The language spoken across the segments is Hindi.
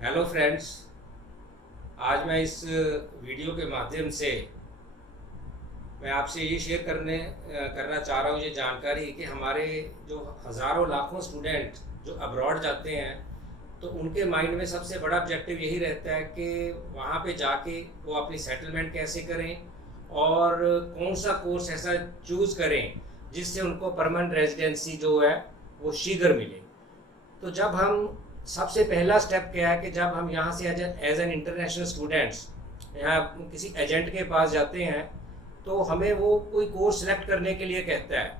Hello friends. आज मैं इस वीडियो के माध्यम से मैं आपसे ये शेयर करना चाह रहा हूँ ये जानकारी कि हमारे जो हज़ारों लाखों स्टूडेंट जो अब्रॉड जाते हैं तो उनके माइंड में सबसे बड़ा ऑब्जेक्टिव यही रहता है कि वहाँ पे जाके वो अपनी सेटलमेंट कैसे करें और कौन सा कोर्स ऐसा चूज़ करें जिससे उनको परमानेंट रेजिडेंसी जो है वो शीघ्र मिले। तो जब हम सबसे पहला स्टेप क्या है कि जब हम यहाँ से एज एन इंटरनेशनल स्टूडेंट्स यहाँ किसी एजेंट के पास जाते हैं तो हमें वो कोई कोर्स सेलेक्ट करने के लिए कहता है।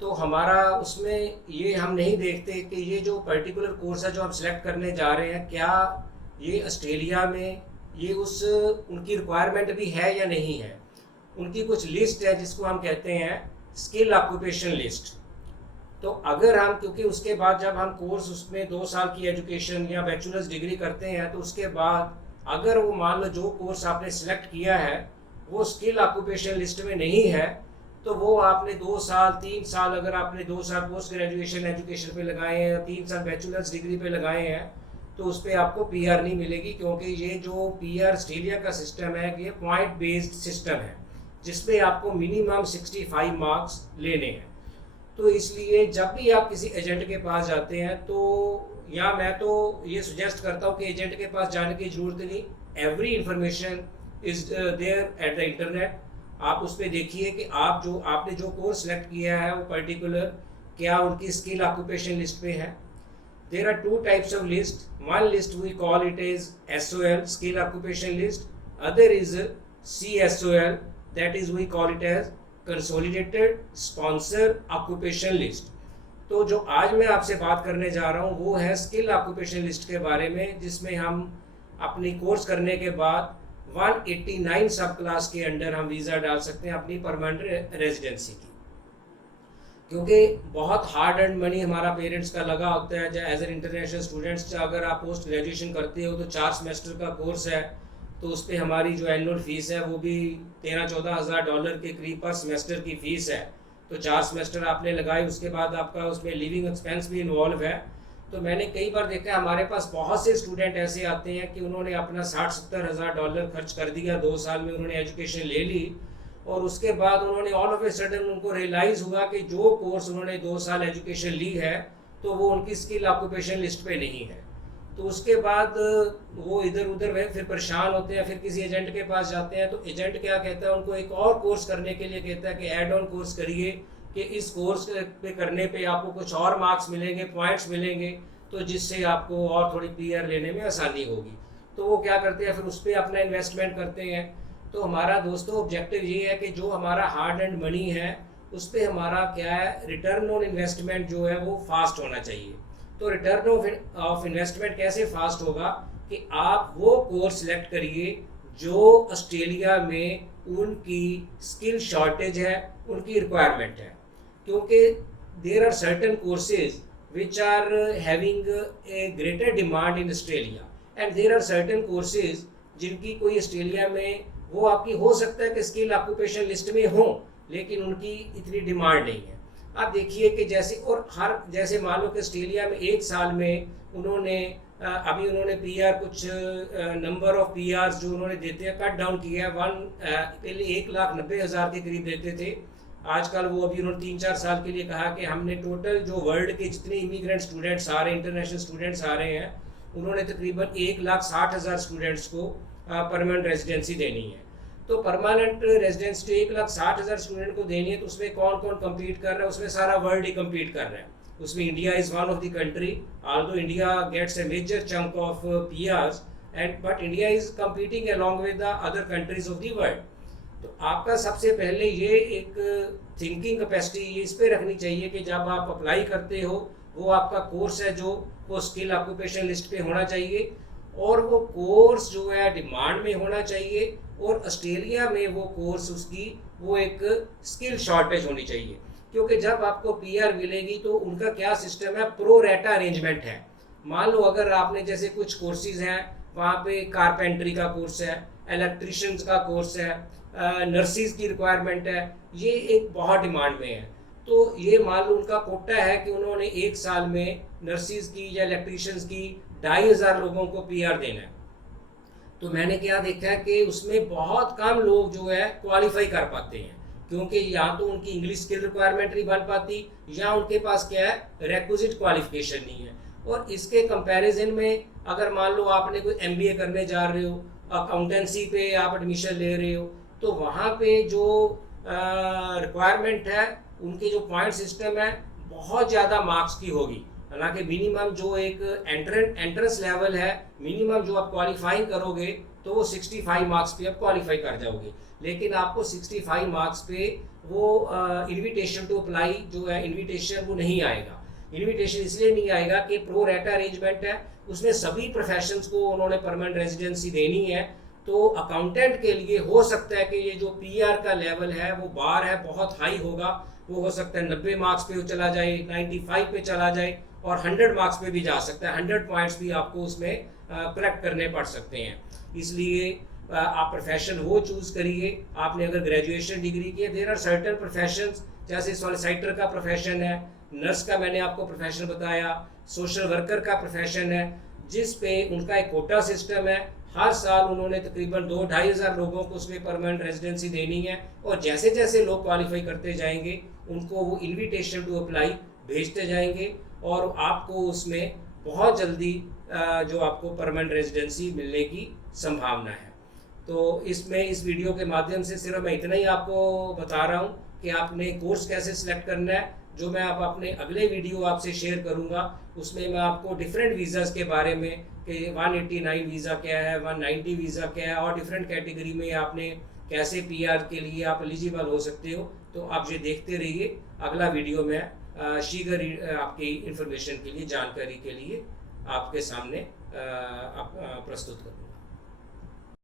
तो हमारा उसमें ये हम नहीं देखते कि ये जो पर्टिकुलर कोर्स है जो हम सेलेक्ट करने जा रहे हैं क्या ये ऑस्ट्रेलिया में ये उस उनकी रिक्वायरमेंट भी है या नहीं है। उनकी कुछ लिस्ट है जिसको हम कहते हैं स्किल ऑक्यूपेशन लिस्ट। तो अगर हम क्योंकि उसके बाद जब हम कोर्स उसमें 2 साल की एजुकेशन या बैचलर्स डिग्री करते हैं तो उसके बाद अगर वो मान लो जो कोर्स आपने सेलेक्ट किया है वो स्किल ऑक्यूपेशन लिस्ट में नहीं है तो वो आपने 2 साल 3 साल अगर आपने 2 साल पोस्ट ग्रेजुएशन एजुकेशन पे लगाए हैं या 3 साल बैचलर्स डिग्री पे लगाए हैं तो उस पर आपको पीआर नहीं मिलेगी, क्योंकि ये जो पीआर ऑस्ट्रेलिया का सिस्टम है ये पॉइंट बेस्ड सिस्टम है जिसपे आपको मिनिमम 65 मार्क्स लेने हैं। तो इसलिए जब भी आप किसी एजेंट के पास जाते हैं तो या मैं तो ये सुजेस्ट करता हूँ कि एजेंट के पास जाने की ज़रूरत नहीं। Every information is there at the internet. आप उस पर देखिए कि आपने जो कोर्स सेलेक्ट किया है वो पर्टिकुलर क्या उनकी स्किल ऑक्यूपेशन लिस्ट पे है। There are two types of list. One list we call it is SOL skill occupation list, other is CSOL that is we call it as consolidated sponsor occupation list. तो जो आज मैं आपसे बात करने जा रहा हूँ वो है स्किल ऑक्यूपेशन लिस्ट के बारे में, जिसमें हम अपनी कोर्स करने के बाद 189 सब क्लास के अंडर हम वीज़ा डाल सकते हैं अपनी परमानेंट रेजिडेंसी की। क्योंकि बहुत हार्ड एंड मनी हमारा पेरेंट्स का लगा होता है एज एन इंटरनेशनल स्टूडेंट्स। अगर आप पोस्ट ग्रेजुएशन करते हो तो 4 सेमेस्टर का कोर्स है तो उस पर हमारी जो एनुअल फीस है वो भी 13-14 हज़ार डॉलर के करीब पर सेमेस्टर की फ़ीस है। तो 4 सेमेस्टर आपने लगाए, उसके बाद आपका उसमें लिविंग एक्सपेंस भी इन्वॉल्व है। तो मैंने कई बार देखा है हमारे पास बहुत से स्टूडेंट ऐसे आते हैं कि उन्होंने अपना 60-70 हज़ार डॉलर खर्च कर दिया, 2 साल में उन्होंने एजुकेशन ले ली और उसके बाद उन्होंने ऑल ऑफ ए सडन उनको रियलाइज़ हुआ कि जो कोर्स उन्होंने 2 साल एजुकेशन ली है तो वो उनकी स्किल ऑक्यूपेशन लिस्ट पे नहीं है। तो उसके बाद वो इधर उधर वह फिर परेशान होते हैं, फिर किसी एजेंट के पास जाते हैं तो एजेंट क्या कहता है उनको एक और कोर्स करने के लिए कहता है कि ऐड ऑन कोर्स करिए कि इस कोर्स पे करने पे आपको कुछ और मार्क्स मिलेंगे, पॉइंट्स मिलेंगे, तो जिससे आपको और थोड़ी पीआर लेने में आसानी होगी। तो वो क्या करते हैं फिर उस पर अपना इन्वेस्टमेंट करते हैं। तो हमारा दोस्तों ऑब्जेक्टिव ये है कि जो हमारा हार्ड एंड मनी है उस पर हमारा क्या है रिटर्न ऑन इन्वेस्टमेंट जो है वो फास्ट होना चाहिए। तो रिटर्न ऑफ इन्वेस्टमेंट कैसे फास्ट होगा कि आप वो कोर्स सेलेक्ट करिए जो ऑस्ट्रेलिया में उनकी स्किल शॉर्टेज है, उनकी रिक्वायरमेंट है। क्योंकि there are certain courses which are having a greater demand in Australia and there are certain courses जिनकी कोई ऑस्ट्रेलिया में वो आपकी हो सकता है कि स्किल ऑक्यूपेशन लिस्ट में हो लेकिन उनकी इतनी डिमांड नहीं है। आप देखिए कि जैसे मान लो कि ऑस्ट्रेलिया में 1 साल में उन्होंने अभी उन्होंने पीआर कुछ नंबर ऑफ पीआर जो उन्होंने देते हैं कट डाउन किया है। पहले 1,90,000 के करीब देते थे, आजकल वो अभी उन्होंने 3-4 साल के लिए कहा कि हमने टोटल जो वर्ल्ड के जितने इमिग्रेंट स्टूडेंट्स आ रहे हैं, इंटरनेशनल स्टूडेंट्स आ रहे हैं, उन्होंने तकरीबन 1,60,000 स्टूडेंट्स को परमानेंट रेजिडेंसी देनी है। तो परमानेंट रेजिडेंस जो 1,60,000 स्टूडेंट को देनी है तो उसमें कौन कौन कम्पीट कर रहा है, उसमें सारा वर्ल्ड ही कम्पीट कर रहा है। उसमें India is one of the country, although India gets a major chunk of PRs and but India is competing along with the other countries of the world. तो आपका सबसे पहले ये एक थिंकिंग कैपेसिटी इस पे रखनी चाहिए कि जब आप अप्लाई करते हो वो आपका कोर्स है जो वो स्किल ऑक्यूपेशन लिस्ट पे होना चाहिए और वो कोर्स जो है डिमांड में होना चाहिए और ऑस्ट्रेलिया में वो कोर्स उसकी वो एक स्किल शॉर्टेज होनी चाहिए। क्योंकि जब आपको पीआर मिलेगी तो उनका क्या सिस्टम है, प्रो रेटा अरेंजमेंट है। मान लो अगर आपने जैसे कुछ कोर्सेज हैं वहाँ पे कारपेंट्री का कोर्स है, इलेक्ट्रिशियंस का कोर्स है, नर्सिस की रिक्वायरमेंट है, ये एक बहुत डिमांड में है। तो ये मान लो उनका कोटा है कि उन्होंने 1 साल में नर्सिस की या इलेक्ट्रिशियंस की 2,500 लोगों को पीआर देना है, तो मैंने क्या देखा है कि उसमें बहुत कम लोग जो है क्वालिफाई कर पाते हैं, क्योंकि या तो उनकी इंग्लिश स्किल रिक्वायरमेंट नहीं बन पाती, या उनके पास क्या है रेक्विजिट क्वालिफिकेशन नहीं है। और इसके कंपैरिजन में अगर मान लो आपने कोई एमबीए करने जा रहे हो, अकाउंटेंसी पे आप एडमिशन ले रहे हो, तो वहाँ पे जो रिक्वायरमेंट है, उनके जो पॉइंट सिस्टम है बहुत ज़्यादा मार्क्स की होगी। हालांकि मिनिमम जो एक एंट्रेंस लेवल है, मिनिमम जो आप क्वालिफाइंग करोगे तो वो 65 मार्क्स पे आप क्वालिफाई कर जाओगे, लेकिन आपको 65 मार्क्स पे वो इनविटेशन टू अप्लाई जो है इनविटेशन वो नहीं आएगा। इनविटेशन इसलिए नहीं आएगा कि प्रो रेटा अरेंजमेंट है, उसमें सभी प्रोफेशंस को उन्होंने परमानेंट रेजिडेंसी देनी है। तो अकाउंटेंट के लिए हो सकता है कि ये जो पीआर का लेवल है वो बार है बहुत हाई होगा, वो हो सकता है 90 मार्क्स पे चला जाए, 95 पे चला जाए, और 100 मार्क्स पे भी जा सकता है। 100 पॉइंट्स भी आपको उसमें कलेक्ट करने पड़ सकते हैं। इसलिए आप प्रोफेशन वो चूज़ करिए। आपने अगर ग्रेजुएशन डिग्री की है, देयर आर सर्टेन प्रोफेशंस, जैसे सॉलिसिटर का प्रोफेशन है, नर्स का मैंने आपको प्रोफेशन बताया, सोशल वर्कर का प्रोफेशन है, जिस पे उनका एक कोटा सिस्टम है। हर साल उन्होंने तकरीबन 2-2,500 लोगों को उसमें परमानेंट रेजिडेंसी देनी है, और जैसे जैसे लोग क्वालिफाई करते जाएंगे उनको वो इनविटेशन टू अप्लाई भेजते जाएंगे, और आपको उसमें बहुत जल्दी जो आपको परमानेंट रेजिडेंसी मिलने की संभावना है। तो इसमें इस वीडियो के माध्यम से सिर्फ मैं इतना ही आपको बता रहा हूँ कि आपने कोर्स कैसे सिलेक्ट करना है, जो मैं आप अपने अगले वीडियो आपसे शेयर करूँगा। उसमें मैं आपको डिफरेंट वीज़ाज़ के बारे में कि 189 वीज़ा क्या है, 190 वीज़ा क्या है, और डिफरेंट कैटेगरी में आपने कैसे पीआर के लिए आप एलिजिबल हो सकते हो। तो आप ये देखते रहिए, अगला वीडियो में शीघ्र आपकी इंफॉर्मेशन के लिए, जानकारी के लिए आपके सामने प्रस्तुत करूँगा।